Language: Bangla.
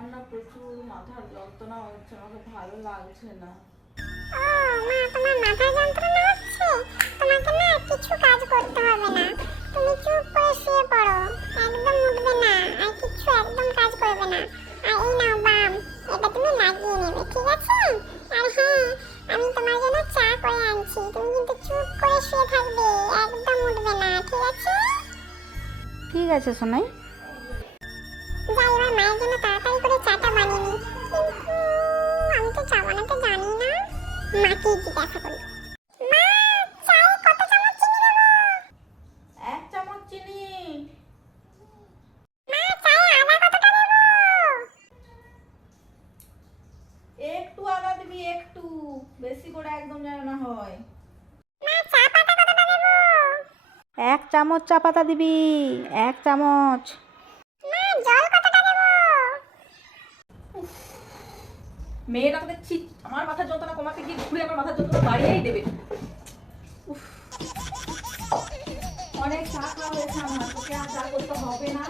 আমার না প্রচুর মাথার যন্ত্রণা হচ্ছে, আমাকে ভালো লাগছে না। ও মা, তোমার মাথার যন্ত্রণা হচ্ছে? তোমাকে না কিছু কাজ করতে হবে না, তুমি চুপ করে শুয়ে পড়ো, একদম উঠবে না, আর কিছু একদম কাজ করবে না। আর এই নাও বাম, এটা তুমি লাগিয়ে নেবে, ঠিক আছে? আর হ্যাঁ, আমি তোমার জন্য চা করে আনছি, তুমি কিন্তু চুপ করে শুয়ে থাকবে, একদম উঠবে না, ঠিক আছে? ঠিক আছে সোনাই। যাই, এবার মায়ের জন্য তাড়াতাড়ি করে চাটা বানিয়ে নিই। কিন্তু আমি তো চা বানাতে জানি না, মাকেই জিজ্ঞাসা করি। মা, চায়ে কত চামচ চিনি দেবো? 1 চামচ চিনি। মা, চায়ে আদা কতটা দেবো? একটু আদা দিবি, একটু বেশি করে একদম যেন না হয়। মা, চা পাতা কতটা দেবো? 1 চামচ চা পাতা দিবি, 1 চামচ। মা, জল কতটা দেবো? মেয়েটা তো দেখছি আমার মাথার যন্ত্রণা কমাতে গিয়ে ঘুরে আমার মাথার যন্ত্রণা বাড়িয়েই দেবে। উফ, অনেক চা খাওয়া হয়েছে আমার, তোকে আর চা করতে হবে না।